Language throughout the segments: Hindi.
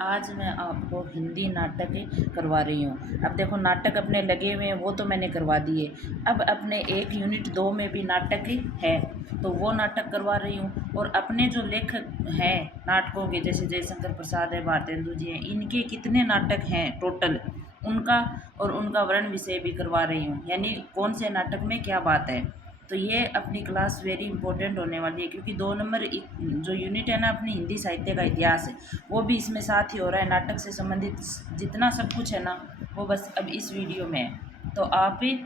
आज मैं आपको हिंदी नाटक करवा रही हूँ। अब देखो नाटक अपने लगे हुए हैं वो तो मैंने करवा दिए। अब अपने एक यूनिट 2 में भी नाटक है तो वो नाटक करवा रही हूँ। और अपने जो लेखक हैं नाटकों के, जैसे जयशंकर प्रसाद है, भारतेंदु जी हैं, इनके कितने नाटक हैं टोटल उनका और उनका वर्ण विषय भी करवा रही हूँ, यानी कौन से नाटक में क्या बात है। तो ये अपनी क्लास वेरी इंपॉर्टेंट होने वाली है, क्योंकि 2 नंबर जो यूनिट है ना अपनी हिंदी साहित्य का इतिहास है, वो भी इसमें साथ ही हो रहा है। नाटक से संबंधित जितना सब कुछ है ना वो बस अब इस वीडियो में है। तो आप भी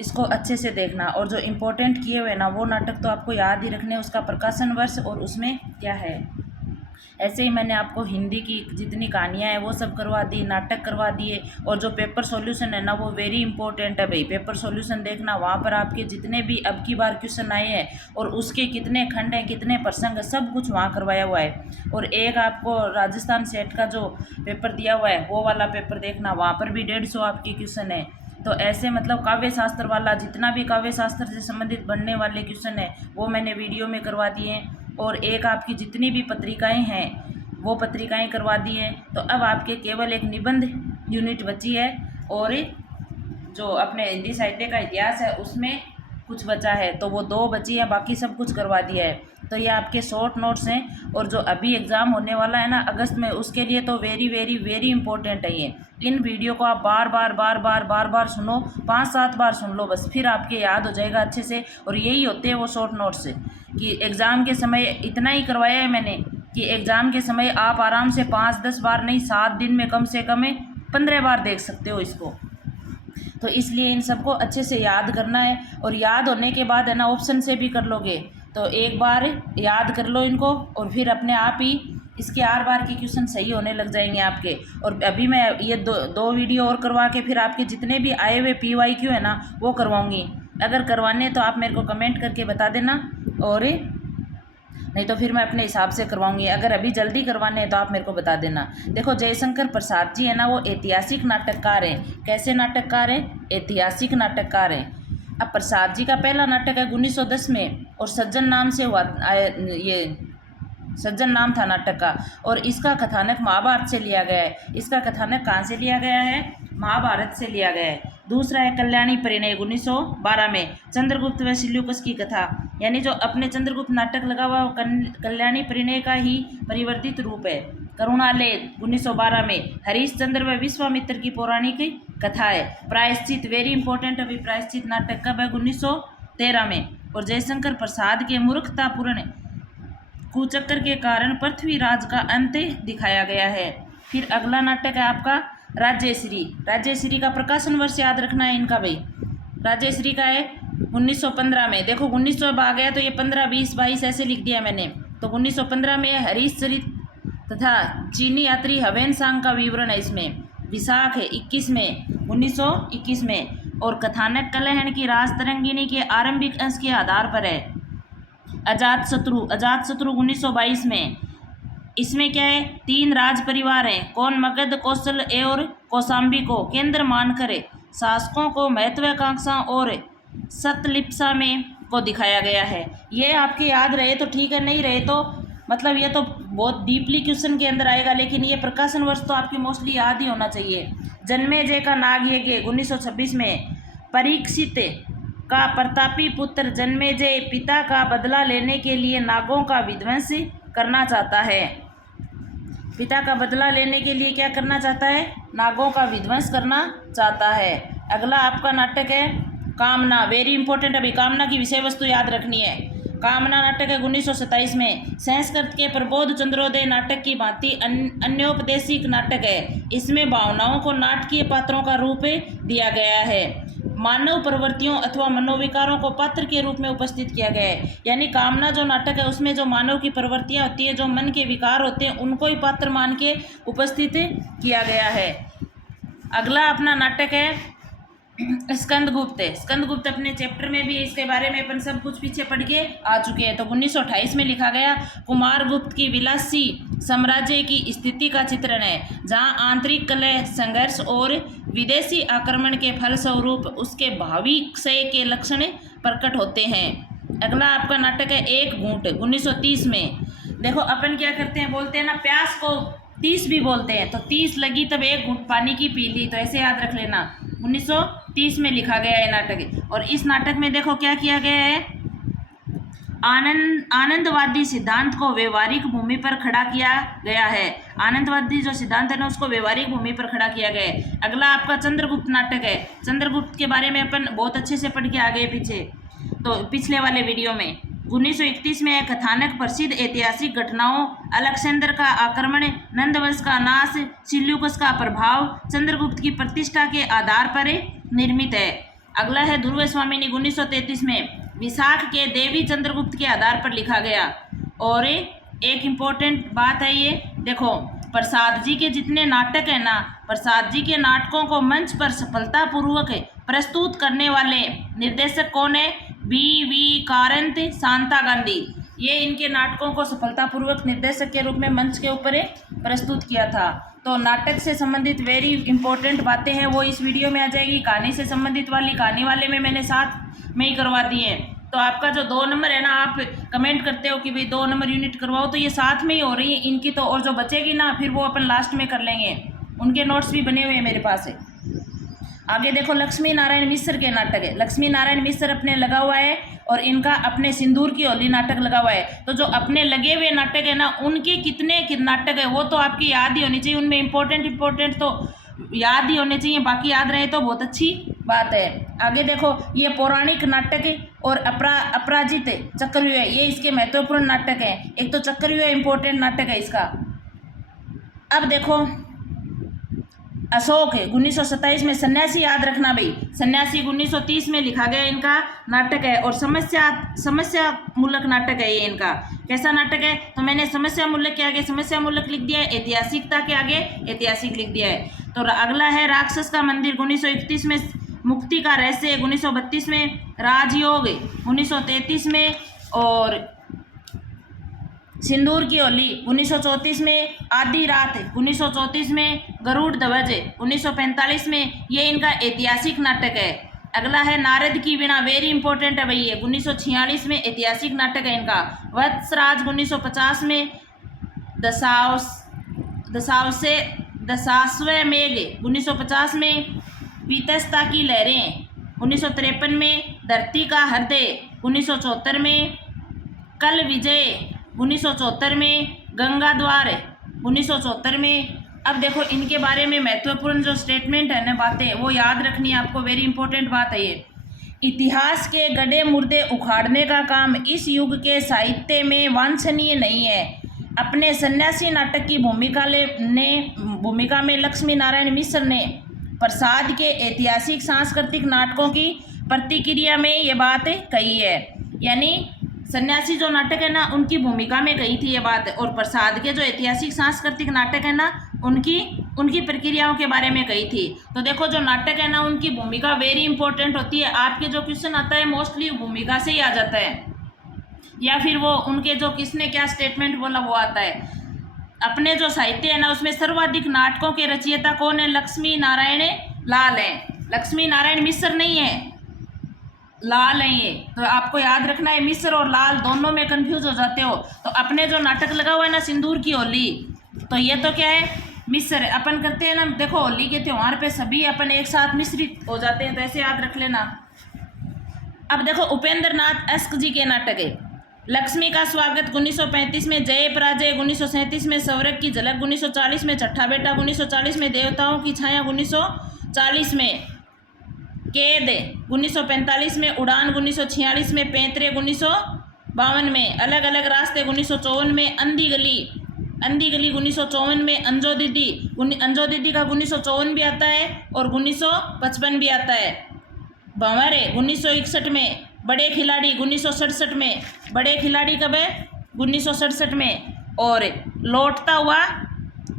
इसको अच्छे से देखना, और जो इम्पोर्टेंट किए हुए ना वो नाटक तो आपको याद ही रखने, उसका प्रकाशन वर्ष और उसमें क्या है। ऐसे ही मैंने आपको हिंदी की जितनी कहानियाँ हैं वो सब करवा दी, नाटक करवा दिए। और जो पेपर सॉल्यूशन है ना वो वेरी इंपॉर्टेंट है भाई। पेपर सॉल्यूशन देखना, वहाँ पर आपके जितने भी अब की बार क्वेश्चन आए हैं और उसके कितने खंड हैं, कितने प्रसंग है, सब कुछ वहाँ करवाया हुआ है। और एक आपको राजस्थान सेट का जो पेपर दिया हुआ है वो वाला पेपर देखना, वहाँ पर भी 150 आपके क्वेश्चन है। तो ऐसे मतलब काव्य शास्त्र वाला जितना भी काव्य शास्त्र से संबंधित बनने वाले क्वेश्चन है वो मैंने वीडियो में करवा दिए हैं। और एक आपकी जितनी भी पत्रिकाएं हैं वो पत्रिकाएं करवा दी हैं। तो अब आपके केवल एक निबंध यूनिट बची है, और जो अपने हिंदी साहित्य का इतिहास है उसमें कुछ बचा है, तो वो 2 बची है, बाकी सब कुछ करवा दिया है। तो ये आपके शॉर्ट नोट्स हैं, और जो अभी एग्ज़ाम होने वाला है ना अगस्त में, उसके लिए तो वेरी वेरी वेरी इंपॉर्टेंट है ये। इन वीडियो को आप बार बार सुनो, 5-7 बार सुन लो बस, फिर आपके याद हो जाएगा अच्छे से। और यही होते हैं वो शॉर्ट नोट्स कि एग्ज़ाम के समय इतना ही करवाया है मैंने कि एग्ज़ाम के समय आप आराम से 5-10 बार नहीं, 7 दिन में कम से कम 15 बार देख सकते हो इसको। तो इसलिए इन सबको अच्छे से याद करना है, और याद होने के बाद है ना ऑप्शन से भी कर लोगे। तो एक बार याद कर लो इनको, और फिर अपने आप ही इसके 8 बार के क्वेश्चन सही होने लग जाएंगे आपके। और अभी मैं ये दो वीडियो और करवा के फिर आपके जितने भी आए हुए PYQ है ना वो करवाऊँगी। अगर करवाने तो आप मेरे को कमेंट करके बता देना, और नहीं तो फिर मैं अपने हिसाब से करवाऊंगी। अगर अभी जल्दी करवाने हैं तो आप मेरे को बता देना। देखो जयशंकर प्रसाद जी है ना वो ऐतिहासिक नाटककार हैं। कैसे नाटककार हैं? ऐतिहासिक नाटककार हैं। अब प्रसाद जी का पहला नाटक है 1910 में, और सज्जन नाम से हुआ, ये सज्जन नाम था नाटक का। और इसका कथानक महाभारत से लिया गया है। इसका कथानक कहाँ से लिया गया है? महाभारत से लिया गया है। दूसरा है कल्याणी परिणय 1912 में, चंद्रगुप्त व सिल्यूकस की कथा, यानी जो अपने चंद्रगुप्त नाटक लगा हुआ कल्याणी परिणय का ही परिवर्तित रूप है। करुणालय 1912 में, हरीशचंद्र व विश्वामित्र की पौराणिक कथा है। प्रायश्चित वेरी इंपॉर्टेंट, अभी प्रायश्चित नाटक कब है? 1913 में। और जयशंकर प्रसाद के मूर्खतापूर्ण कुचक्कर के कारण पृथ्वीराज का अंत दिखाया गया है। फिर अगला नाटक है आपका राज्यश्री। राज्यश्री का प्रकाशन वर्ष याद रखना है इनका भाई। राज्यश्री का है 1915 में। देखो 1900 आ गया तो ये 15, 20, 22 ऐसे लिख दिया मैंने। तो 1915 में हरीशचरित तथा चीनी यात्री हवेन सांग का विवरण है इसमें। विशाख है 21 में, 1921 में। और कथानक कलहण की राज तरंगिणी के आरंभिक अंश के आधार पर है। अजातशत्रु 1922 में। इसमें क्या है? 3 राज परिवार हैं, कौन? मगध, कौशल और कौशाम्बी को केंद्र मानकर शासकों को महत्वाकांक्षा और सतलिप्सा में को दिखाया गया है। ये आपके याद रहे तो ठीक है, नहीं रहे तो मतलब ये तो बहुत डीपली क्वेश्चन के अंदर आएगा, लेकिन ये प्रकाशन वर्ष तो आपकी मोस्टली याद ही होना चाहिए। जन्मेजय का नाग यज्ञ 1926 में। परीक्षित का प्रतापी पुत्र जन्मेजय पिता का बदला लेने के लिए नागों का विध्वंस करना चाहता है। पिता का बदला लेने के लिए क्या करना चाहता है? नागों का विध्वंस करना चाहता है। अगला आपका नाटक है कामना, वेरी इंपॉर्टेंट। अभी कामना की विषय वस्तु याद रखनी है। कामना नाटक है 1927 में। संस्कृत के प्रबोध चंद्रोदय नाटक की भांति अन्योपदेशिक नाटक है। इसमें भावनाओं को नाटकीय पात्रों का रूप दिया गया है। मानव प्रवृत्तियों अथवा मनोविकारों को पात्र के रूप में उपस्थित किया गया है। यानी कामना जो नाटक है उसमें जो मानव की प्रवृत्तियां होती है, जो मन के विकार होते हैं, उनको ही पात्र मान के उपस्थित किया गया है। अगला अपना नाटक है स्कंदगुप्त है। स्कंदगुप्त अपने चैप्टर में भी इसके बारे में अपन सब कुछ पीछे पढ़ के आ चुके हैं। तो 1928 में लिखा गया। कुमारगुप्त की विलासी साम्राज्य की स्थिति का चित्रण है, जहां आंतरिक कलह, संघर्ष और विदेशी आक्रमण के फलस्वरूप उसके भावी क्षय के लक्षण प्रकट होते हैं। अगला आपका नाटक है एक घूंट 1930 में। देखो अपन क्या करते हैं, बोलते हैं ना प्यास को 30 भी बोलते हैं। तो 30 लगी तब एक घूंट पानी की पी ली, तो ऐसे याद रख लेना। 1930 में लिखा गया है नाटक। और इस नाटक में देखो क्या किया गया है, आनंदवादी सिद्धांत को व्यवहारिक भूमि पर खड़ा किया गया है। आनंदवादी जो सिद्धांत है ना, उसको व्यवहारिक भूमि पर खड़ा किया गया है। अगला आपका चंद्रगुप्त नाटक है। चंद्रगुप्त के बारे में अपन बहुत अच्छे से पढ़ के आ गए पीछे, तो पिछले वाले वीडियो में। 1931 में एक कथानक प्रसिद्ध ऐतिहासिक घटनाओं, अलेक्जेंडर का आक्रमण, नंदवंश का नाश, सिल्यूकस का प्रभाव, चंद्रगुप्त की प्रतिष्ठा के आधार पर निर्मित है। अगला है ध्रुव स्वामिनी, 1933 में विशाख के देवी चंद्रगुप्त के आधार पर लिखा गया। और एक इम्पोर्टेंट बात है ये, देखो प्रसाद जी के जितने नाटक है ना, प्रसाद जी के नाटकों को मंच पर सफलतापूर्वक प्रस्तुत करने वाले निर्देशक कौन है? वी कारंत शांता गांधी। ये इनके नाटकों को सफलतापूर्वक निर्देशक के रूप में मंच के ऊपर प्रस्तुत किया था। तो नाटक से संबंधित वेरी इंपॉर्टेंट बातें हैं वो इस वीडियो में आ जाएगी। कहानी से संबंधित वाली कहानी वाले में मैंने साथ में ही करवा दी है। तो आपका जो 2 नंबर है ना, आप कमेंट करते हो कि भाई 2 नंबर यूनिट करवाओ, तो ये साथ में ही हो रही है इनकी। तो और जो बचेगी ना, फिर वो अपन लास्ट में कर लेंगे। उनके नोट्स भी बने हुए हैं मेरे पास है। आगे देखो, लक्ष्मी नारायण मिश्र के नाटक है। लक्ष्मी नारायण मिश्र अपने लगा हुआ है और इनका अपने सिंदूर की होली नाटक लगा हुआ है। तो जो अपने लगे हुए नाटक है ना, उनके कितने नाटक है वो तो आपकी याद ही होनी चाहिए। उनमें इंपॉर्टेंट तो याद ही होने चाहिए, बाकी याद रहे तो बहुत अच्छी बात है। आगे देखो, ये पौराणिक नाटक और अपराजित चक्रव्यूह, ये इसके महत्वपूर्ण नाटक हैं। एक तो चक्रव्यूह इंपॉर्टेंट नाटक है इसका। अब देखो अशोक है 1927 में। सन्यासी याद रखना भाई, सन्यासी 1930 में लिखा गया इनका नाटक है। और समस्या मूलक नाटक है ये इनका। कैसा नाटक है? तो मैंने समस्या मूलक के आगे समस्या मूलक लिख दिया है, ऐतिहासिकता के आगे ऐतिहासिक लिख दिया है। तो अगला है राक्षस का मंदिर 1931 में, मुक्ति का रहस्य 1932 में, राजयोग 1933 में, और सिंदूर की होली 1934 में, आधी रात 1934 में, गरुड़ ध्वज 1945 में। ये इनका ऐतिहासिक नाटक है। अगला है नारद की वीणा, वेरी इंपॉर्टेंट है भाई ये, 1946 में ऐतिहासिक नाटक है इनका। वत्सराज 1950 में, दशाश्वमेघ मेघ 1950 में, पीतस्ता की लहरें 1953 में, धरती का हृदय 1974 में, कल विजय 1974 में, गंगा द्वार 1974 में। अब देखो इनके बारे में महत्वपूर्ण जो स्टेटमेंट है ना, बातें वो याद रखनी है आपको, वेरी इंपॉर्टेंट बात है ये। इतिहास के गड्ढे मुर्दे उखाड़ने का काम इस युग के साहित्य में वांछनीय नहीं है। अपने सन्यासी नाटक की भूमिका में लक्ष्मी नारायण मिश्र ने प्रसाद के ऐतिहासिक सांस्कृतिक नाटकों की प्रतिक्रिया में ये बात कही है। यानी सन्यासी जो नाटक है ना, उनकी भूमिका में कही थी ये बात। और प्रसाद के जो ऐतिहासिक सांस्कृतिक नाटक है ना, उनकी प्रक्रियाओं के बारे में कही थी। तो देखो जो नाटक है ना, उनकी भूमिका वेरी इंपॉर्टेंट होती है। आपके जो क्वेश्चन आता है मोस्टली भूमिका से ही आ जाता है, या फिर वो उनके जो किसने क्या स्टेटमेंट बोला वो आता है। अपने जो साहित्य है ना, उसमें सर्वाधिक नाटकों के रचयिता कौन है? लक्ष्मी नारायण लाल हैं। लक्ष्मी नारायण मिश्र नहीं है, लाल है ये। तो आपको याद रखना है, मिश्र और लाल दोनों में कंफ्यूज हो जाते हो। तो अपने जो नाटक लगा हुआ है ना, सिंदूर की होली, तो ये तो क्या है? मिश्र। अपन करते हैं ना, देखो होली के त्योहार पे सभी अपन एक साथ मिश्रित हो जाते हैं, तो ऐसे याद रख लेना। अब देखो उपेंद्र नाथ अस्क जी के नाटक है। लक्ष्मी का स्वागत 1935 में, जय पराजय 1937 में, स्वर्ग की झलक 1940 में, छठा बेटा 1940 में, देवताओं की छाया 1940 में, कैद 1945 में, उड़ान 1946 में, पैंतरे 1952 में, अलग अलग रास्ते 1954 में, अंधी गली 1954 में, अंजो दीदी का 1954 भी आता है और 1955 भी आता है। भंवर 1961 में, बड़े खिलाड़ी 1967 में, बड़े खिलाड़ी कब है? 1967 में, और लौटता हुआ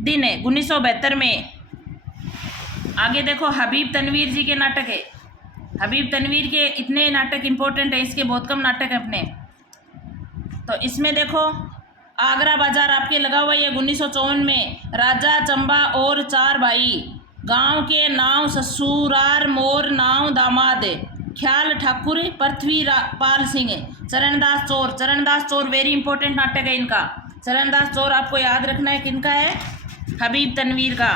दिन है 1972 में। आगे देखो हबीब तनवीर जी के नाटक है। हबीब तनवीर के इतने नाटक इंपॉर्टेंट है, इसके बहुत कम नाटक है अपने। तो इसमें देखो आगरा बाजार आपके लगा हुआ है 1954 में, राजा चंबा और 4 भाई, गांव के नाव ससुरार मोर नाव दामाद, ख्याल ठाकुर पृथ्वीपाल सिंह, चरणदास चोर वेरी इंपॉर्टेंट नाटक है इनका। चरणदास चोर आपको याद रखना है किनका है? हबीब तनवीर का।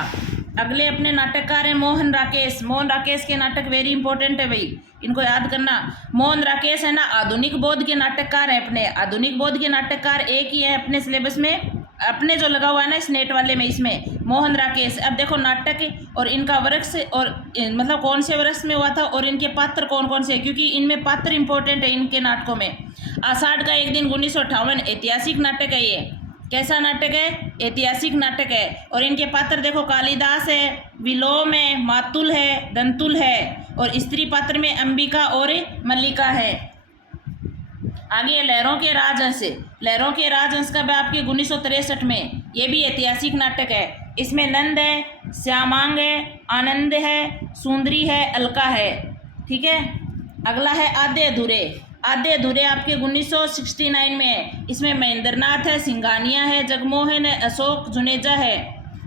अगले अपने नाटककार हैं मोहन राकेश। मोहन राकेश के नाटक वेरी इंपॉर्टेंट है भाई, इनको याद करना। मोहन राकेश है ना आधुनिक बौद्ध के नाटककार हैं अपने। आधुनिक बौद्ध के नाटककार एक ही है अपने सिलेबस में, अपने जो लगा हुआ है ना इस नेट वाले में, इसमें मोहन राकेश। अब देखो नाटक और इनका वर्ष और मतलब कौन से वर्ष में हुआ था और इनके पात्र कौन कौन से, क्योंकि इनमें पात्र इंपॉर्टेंट है इनके नाटकों में। आषाढ़ का एक दिन 1958 ऐतिहासिक नाटक है ये। कैसा नाटक है? ऐतिहासिक नाटक है। और इनके पात्र देखो कालिदास है, विलोम है, मातुल है, दंतुल है, और स्त्री पात्र में अंबिका और मल्लिका है। आगे लहरों के राजहंस। लहरों के राजहंस का आपके 1963 में, ये भी ऐतिहासिक नाटक है। इसमें नंद है, श्यामांग है, आनंद है, सुंदरी है, अलका है। ठीक है। अगला है आधे अधूरे। आधे अधूरे आपके 1969 में है। इसमें महेंद्रनाथ है, सिंघानिया है, जगमोहन है, अशोक जुनेजा है,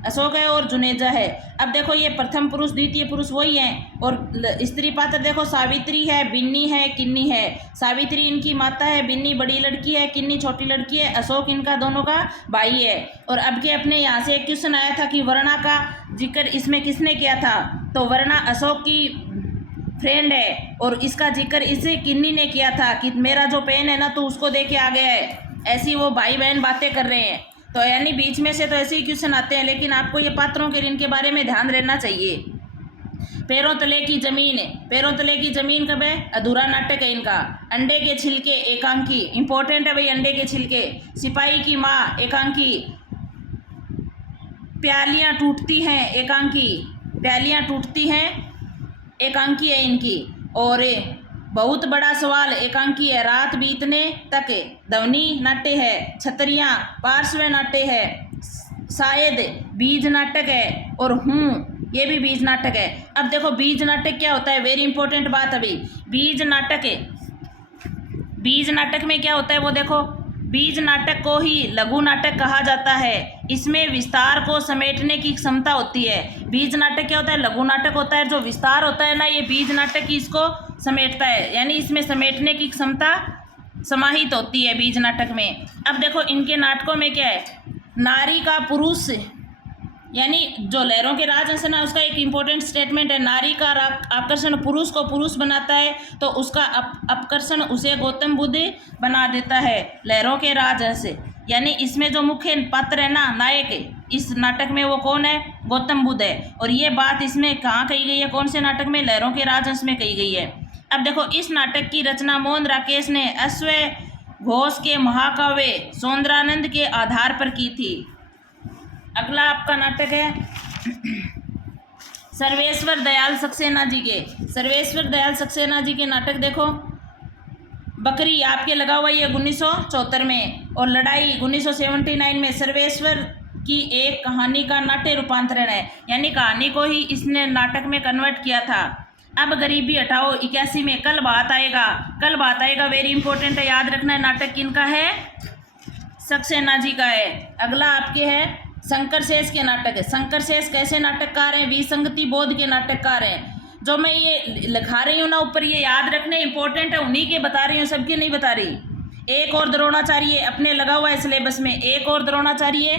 अशोक है और जुनेजा है। अब देखो ये प्रथम पुरुष द्वितीय पुरुष वही हैं, और स्त्री पात्र देखो सावित्री है, बिन्नी है, किन्नी है। सावित्री इनकी माता है, बिन्नी बड़ी लड़की है, किन्नी छोटी लड़की है, अशोक इनका दोनों का भाई है। और अब के अपने यहाँ से एक क्वेश्चन आया था कि वर्णा का जिक्र इसमें किसने किया था, तो वर्णा अशोक की फ्रेंड है, और इसका जिक्र इसे किन्नी ने किया था कि मेरा जो पेन है ना तो उसको दे के आ गया है। ऐसी वो भाई बहन बातें कर रहे हैं। तो यानी बीच में से तो ऐसे ही क्वेश्चन आते हैं, लेकिन आपको ये पात्रों के इनके बारे में ध्यान रहना चाहिए। पैरों तले की जमीन। पैरों तले की जमीन कब है? अधूरा नाटक है इनका। अंडे के छिलके एकांकी, इंपॉर्टेंट है भाई अंडे के छिलके। सिपाही की माँ एकांकी। प्यालियाँ टूटती हैं एकांकी। प्यालियाँ टूटती हैं एकांकी है इनकी। और बहुत बड़ा सवाल एकांकी है। रात बीतने तक ध्वनि नाट्य है। छतरियाँ पार्श्व नाट्य है। शायद बीज नाटक है। और ये भी बीज नाटक है। अब देखो बीज नाटक क्या होता है, वेरी इंपॉर्टेंट बात अभी। बीज नाटक है, बीज नाटक में क्या होता है वो देखो। बीज नाटक को ही लघु नाटक कहा जाता है। इसमें विस्तार को समेटने की क्षमता होती है। बीज नाटक क्या होता है? लघु नाटक होता है। जो विस्तार होता है ना ये बीज नाटक की इसको समेटता है, यानी इसमें समेटने की क्षमता समाहित होती है बीज नाटक में। अब देखो इनके नाटकों में क्या है, नारी का पुरुष, यानी जो लहरों के राजहंस है ना उसका एक इम्पोर्टेंट स्टेटमेंट है, नारी का आकर्षण पुरुष को पुरुष बनाता है, तो उसका अपकर्षण उसे गौतम बुद्ध बना देता है। लहरों के राजहंस, यानी इसमें जो मुख्य पात्र है ना नायक इस नाटक में वो कौन है? गौतम बुद्ध है। और ये बात इसमें कहाँ कही गई है, कौन से नाटक में? लहरों के राजहंस में कही गई है। अब देखो इस नाटक की रचना मोहन राकेश ने अश्व घोष के महाकाव्य सौंदरानंद के आधार पर की थी। अगला आपका नाटक है सर्वेश्वर दयाल सक्सेना जी के। सर्वेश्वर दयाल सक्सेना जी के नाटक देखो। बकरी आपके लगा हुआ ये 1974 में, और लड़ाई 1979 में। सर्वेश्वर की एक कहानी का नाट्य रूपांतरण है, यानी कहानी को ही इसने नाटक में कन्वर्ट किया था। अब गरीबी हटाओ 81 में। कल बात आएगा, कल बात आएगा, वेरी इंपॉर्टेंट है, याद रखना है। नाटक किनका है? सक्सेना जी का है। अगला आपके है शंकर शेष के नाटक है। शंकर शेष कैसे नाटककार हैं? विसंगति बोध के नाटककार हैं। जो मैं ये लिखा रही हूँ ना ऊपर, ये याद रखने इंपॉर्टेंट है, उन्हीं के बता रही हूँ, सबके नहीं बता रही। एक और द्रोणाचार्य अपने लगा हुआ है सिलेबस में। एक और द्रोणाचार्य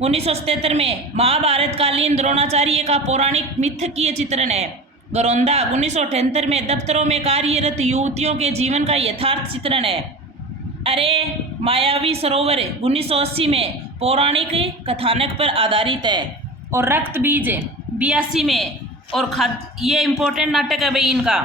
1977 में महाभारत कालीन द्रोणाचार्य का पौराणिक मिथकीय चित्रण है। गरोंदा 1978 में दफ्तरों में कार्यरत युवतियों के जीवन का यथार्थ चित्रण है। अरे मायावी सरोवर 1980 में पौराणिक कथानक पर आधारित है। और रक्त बीज 82 में। और ये इम्पोर्टेंट नाटक है भाई इनका।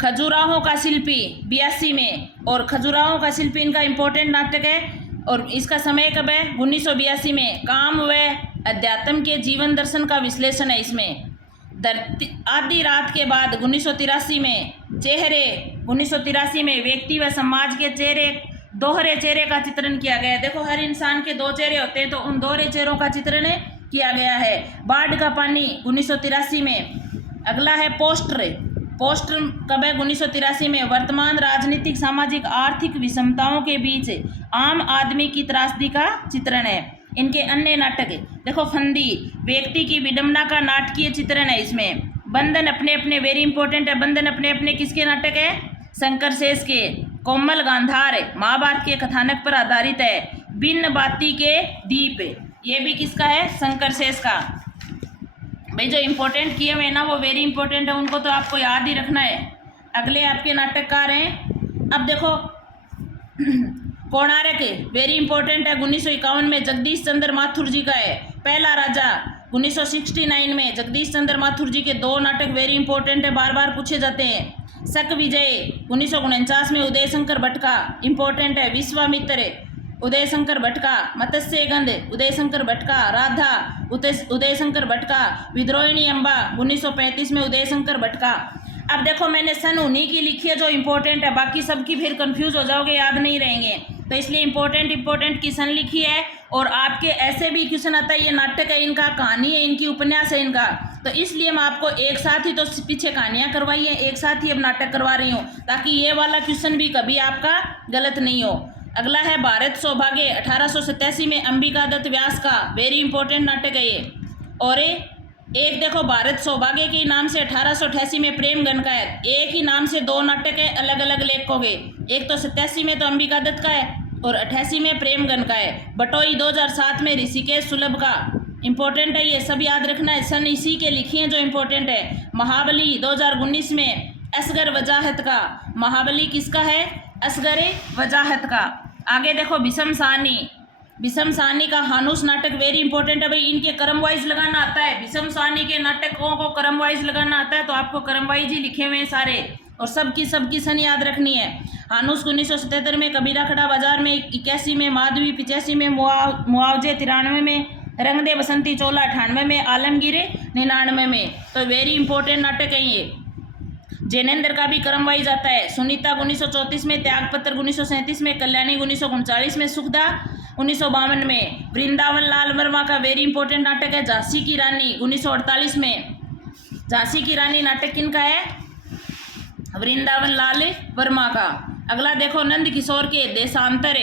खजुराहों का शिल्पी 82 में। और खजुराहों का शिल्पी इनका इम्पोर्टेंट नाटक है। और इसका समय कब है? 1982 में। काम व अध्यात्म के जीवन दर्शन का विश्लेषण है इसमें। आधी रात के बाद 1983 में। चेहरे 1983 में व्यक्ति व समाज के चेहरे, दोहरे चेहरे का चित्रण किया गया है। देखो हर इंसान के दो चेहरे होते हैं, तो उन दोहरे चेहरों का चित्रण किया गया है। बाढ़ का पानी 1983 में। अगला है पोस्टर। पोस्टर कब है? 1983 में। वर्तमान राजनीतिक सामाजिक आर्थिक विषमताओं के बीच आम आदमी की त्रासदी का चित्रण है। इनके अन्य नाटक देखो। फंदी व्यक्ति की विडंबना का नाटकीय चित्रण है इसमें। बंधन अपने अपने, वेरी इंपॉर्टेंट है। बंधन अपने अपने किसके नाटक है? शंकर शेष के। कोमल गांधार महाभारत के कथानक पर आधारित है। बिन बाती के दीप, ये भी किसका है? शंकर शेष का। भाई जो इम्पोर्टेंट किए हुए ना वो वेरी इंपॉर्टेंट है, उनको तो आपको याद ही रखना है। अगले आपके नाटककार हैं, अब देखो कोणार्क वेरी इंपॉर्टेंट है, 1951 में जगदीश चंद्र माथुर जी का है। पहला राजा 1969 में जगदीश चंद्र माथुर जी के 2 नाटक वेरी इंपॉर्टेंट है, बार बार पूछे जाते हैं। शक विजय 1949 में उदय शंकर भट्ट का इंपॉर्टेंट है। विश्वामित्र उदय शंकर भट्ट का। मत्स्य गंध उदय शंकर भट्ट का। राधा उदय शंकर भट्ट का। विद्रोहिणी अम्बा 1935 में उदय शंकर भट्ट का। अब देखो मैंने सन उन्हीं की लिखी है जो इम्पोर्टेंट है, बाकी सबकी फिर कंफ्यूज हो जाओगे, याद नहीं रहेंगे, तो इसलिए इम्पोर्टेंट की सन लिखी है। और आपके ऐसे भी क्वेश्चन आता है, ये नाटक है इनका, कहानी है इनकी, उपन्यास है इनका, तो इसलिए मैं आपको एक साथ ही तो पीछे कहानियाँ करवाई है, एक साथ ही अब नाटक करवा रही हूँ, ताकि ये वाला क्वेश्चन भी कभी आपका गलत नहीं हो। अगला है भारत सौभाग्य 1887 में अंबिका दत्त व्यास का, वेरी इंपॉर्टेंट नाटक है ये। और एक देखो भारत सौभाग्य के नाम से 1888 में प्रेम गण का है। एक ही नाम से 2 नाटक है अलग अलग लेखकों के, एक तो 87 में तो अंबिका दत्त का है और 88 में प्रेम गण का है। बटोई 2007 में ऋषिकेश सुलभ का, इंपॉर्टेंट है ये, सब याद रखना है, सन इसी के लिखी है जो इंपॉर्टेंट है। महाबली 2019 में असगर वजाहत का, महाबली किसका है? असगर वजाहत का। आगे देखो भीषम साहनी का हानुस नाटक वेरी इंपॉर्टेंट है भाई, इनके क्रम वाइज लगाना आता है। भीषम साहनी के नाटकों को क्रम वाइज लगाना आता है, तो आपको क्रम वाइज ही लिखे हुए हैं सारे, और सबकी सन याद रखनी है। हानुस 1977 में, कबीरा खड़ा बाजार में 81 में, माधवी 85 में, मुआवजे 93 में, रंग दे बसंती चोला 98 में, आलमगीर 99 में, तो वेरी इंपॉर्टेंट नाटक है ये। जैनेन्द्र का भी क्रम वाइज आता है। सुनीता 1934 में, त्यागपत्र 1937 में, कल्याणी 1939 में, सुखदा 1952 में। वृंदावन लाल वर्मा का वेरी इंपॉर्टेंट नाटक है झांसी की रानी 1948 में। झांसी की रानी नाटक किनका है? वृंदावन लाल वर्मा का। अगला देखो नंद किशोर के देशांतर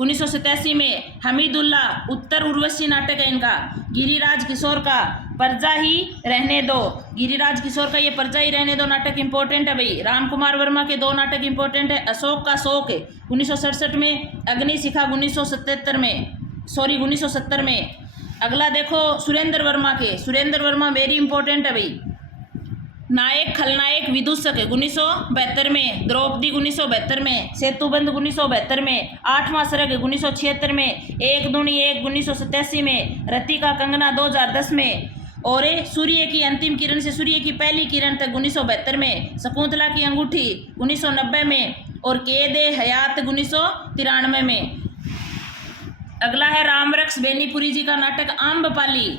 1987 में। हमीदुल्ला उत्तर उर्वशी नाटक है इनका। गिरिराज किशोर का परजा ही रहने दो, गिरिराज किशोर का ये परजा ही रहने दो नाटक इंपॉर्टेंट है भाई। राम कुमार वर्मा के 2 नाटक इंपॉर्टेंट है। अशोक का शोक 1967 में, अग्निशिखा 1970 में। अगला देखो सुरेंद्र वर्मा के, सुरेंद्र वर्मा वेरी इंपॉर्टेंट है भाई। नायक खलनायक विदूषक 1972 में, द्रौपदी 1972 में, सेतुबंध 1972 में, 8वां सरग 1976 में, 1 दूनी 1 1987 में, रति का कंगना 2010 में, और सूर्य की अंतिम किरण से सूर्य की पहली किरण तक 1972 में, शकुंतला की अंगूठी 1990 में, और कैद-ए हयात 1993 में। अगला है रामरक्ष बेनीपुरी जी का नाटक आम्रपाली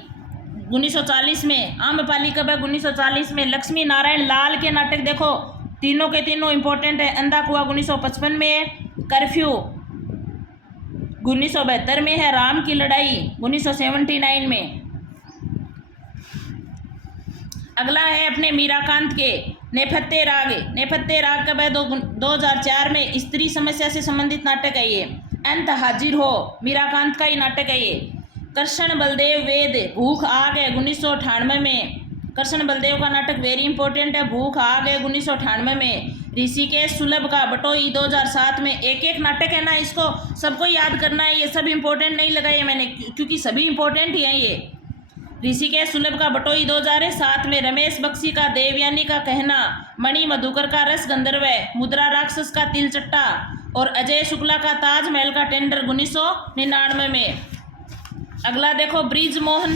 1940 में। आम्रपाली कब है? 1940 में। लक्ष्मी नारायण लाल के नाटक देखो, तीनों के तीनों इंपॉर्टेंट है। अंधा कुआं 1955 में, कर्फ्यू 1972 में है, राम की लड़ाई 1979 में। अगला है अपने मीराकांत के नेपथ्य राग। नेपथ्य राग कब है? 2004 में। स्त्री समस्या से संबंधित नाटक है ये। अंत हाजिर हो मीराकांत का ही नाटक है ये। कृष्ण बलदेव वेद भूख आग है 1998 में। कृष्ण बलदेव का नाटक वेरी इंपॉर्टेंट है, भूख आग है 1998 में। ऋषिकेश सुलभ का बटोई 2007 में। एक नाटक है ना, इसको सबको याद करना है, ये सब इंपॉर्टेंट नहीं लगाए मैंने क्योंकि सभी इंपॉर्टेंट ही हैं ये। ऋषिकेश सुलभ का बटोई 2007 में। रमेश बख्शी का देवयानी का कहना, मणि मधुकर का रस गंधर्व, मुद्रा राक्षस का तिलचट्टा, और अजय शुक्ला का ताजमहल का टेंडर 1999 में। अगला देखो ब्रिजमोहन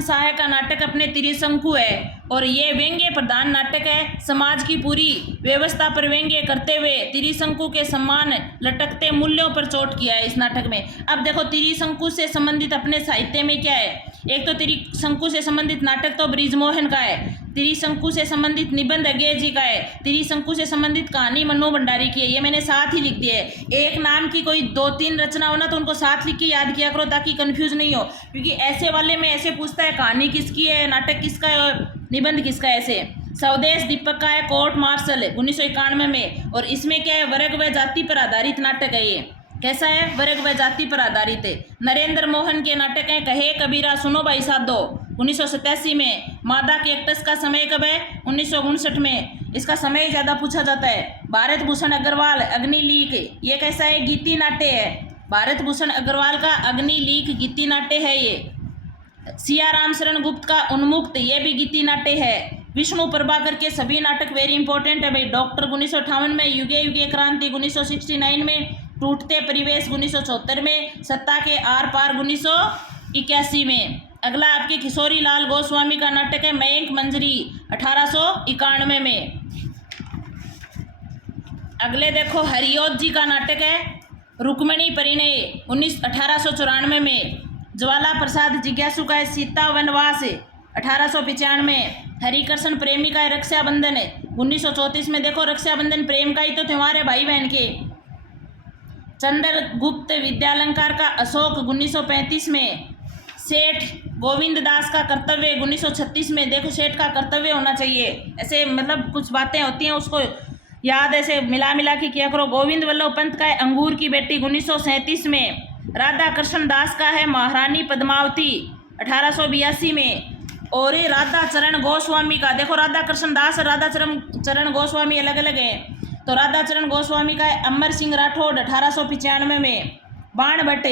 साह का नाटक अपने त्रिशंकु है, और ये व्यंग्य प्रधान नाटक है। समाज की पूरी व्यवस्था पर व्यंग्य करते हुए त्रिशंकु के सम्मान लटकते मूल्यों पर चोट किया है इस नाटक में। अब देखो त्रिशंकु से संबंधित अपने साहित्य में क्या है? एक तो त्रिशंकु से संबंधित नाटक तो ब्रिजमोहन का है, त्रिशंकु से संबंधित निबंध अज्ञे जी का है, त्रिशंकु से संबंधित कहानी मन्नू भंडारी की है। ये मैंने साथ ही लिख दिया है। एक नाम की कोई 2-3 रचना हो ना तो उनको साथ लिख के याद किया करो ताकि कंफ्यूज नहीं हो, क्योंकि ऐसे वाले में ऐसे पूछता है कहानी किसकी है, नाटक किसका है, निबंध किसका है। ऐसे स्वदेश दीपक का है कोर्ट मार्शल 1991 में, और इसमें क्या है? वर्ग व जाति पर आधारित नाटक है ये। कैसा है? वर्ग व जाति पर आधारित है। नरेंद्र मोहन के नाटक है कहे कबीरा सुनो भाई साधो 1987 में। मादा के एक्टस का समय कब है? 1959 में। इसका समय ज़्यादा पूछा जाता है। भारत भूषण अग्रवाल अग्नि लीक, ये कैसा है? गीति नाट्य है। भारत भूषण अग्रवाल का अग्नि लीक गीति नाट्य है ये। सिया राम शरण गुप्त का उन्मुक्त, ये भी गीति नाट्य है। विष्णु प्रभाकर के सभी नाटक वेरी इंपॉर्टेंट है भाई। डॉक्टर 1958 में, युगे युगे क्रांति 1969 में, टूटते परिवेश 1974 में, सत्ता के आर पार 1981 में। अगला आपके किशोरी लाल गोस्वामी का नाटक है मयंक मंजरी 1891 में। अगले देखो हरिओत जी का नाटक है रुक्मिणी परिणय 1894 में। ज्वाला प्रसाद जिज्ञासु का है सीता वनवास 1895 में। हरिकृष्ण प्रेमी का है रक्षाबंधन 1934 में। देखो रक्षाबंधन प्रेम का ही तो त्योहार है भाई बहन के। चंद्रगुप्त विद्यालंकार का अशोक 1935 में। सेठ गोविंद दास का कर्तव्य 1936 में। देखो सेठ का कर्तव्य होना चाहिए, ऐसे मतलब कुछ बातें होती हैं उसको याद ऐसे मिला के किया करो। गोविंद वल्लभ पंत का है अंगूर की बेटी 1937 में। राधा कृष्ण दास का है महारानी पद्मावती 1882 में। और ये राधा चरण गोस्वामी का, देखो राधा कृष्ण दास और राधा चरण गोस्वामी अलग अलग हैं। तो राधा चरण गोस्वामी का है अमर सिंह राठौड़ 1895 में। बाण भट्ट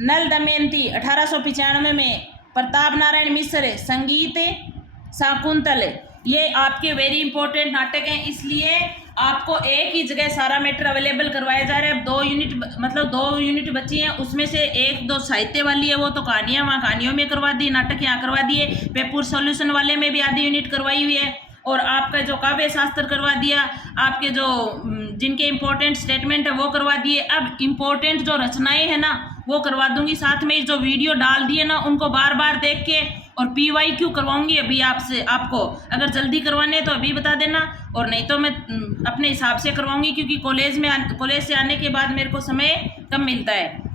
नल दमयंती 1895 में। प्रताप नारायण मिश्र संगीत शाकुंतल, ये आपके वेरी इंपॉर्टेंट नाटक हैं, इसलिए आपको एक ही जगह सारा मैटर अवेलेबल करवाया जा रहा है। अब 2 यूनिट बची हैं, उसमें से 1-2 साहित्य वाली है, वो तो कहानियाँ वहाँ कहानियों में करवा दी, नाटक यहाँ करवा दिए। पेपर सॉल्यूशन वाले में भी आधी यूनिट करवाई हुई है। और आपका जो काव्य शास्त्र करवा दिया, आपके जो जिनके इम्पोर्टेंट स्टेटमेंट है वो करवा दिए। अब इम्पोर्टेंट जो रचनाएं हैं ना वो करवा दूंगी, साथ में जो वीडियो डाल दिए ना उनको बार बार देख के, और PYQ करवाऊंगी अभी आपसे। आपको अगर जल्दी करवाने हैं तो अभी बता देना, और नहीं तो मैं अपने हिसाब से करवाऊंगी, क्योंकि कॉलेज से आने के बाद मेरे को समय कम मिलता है।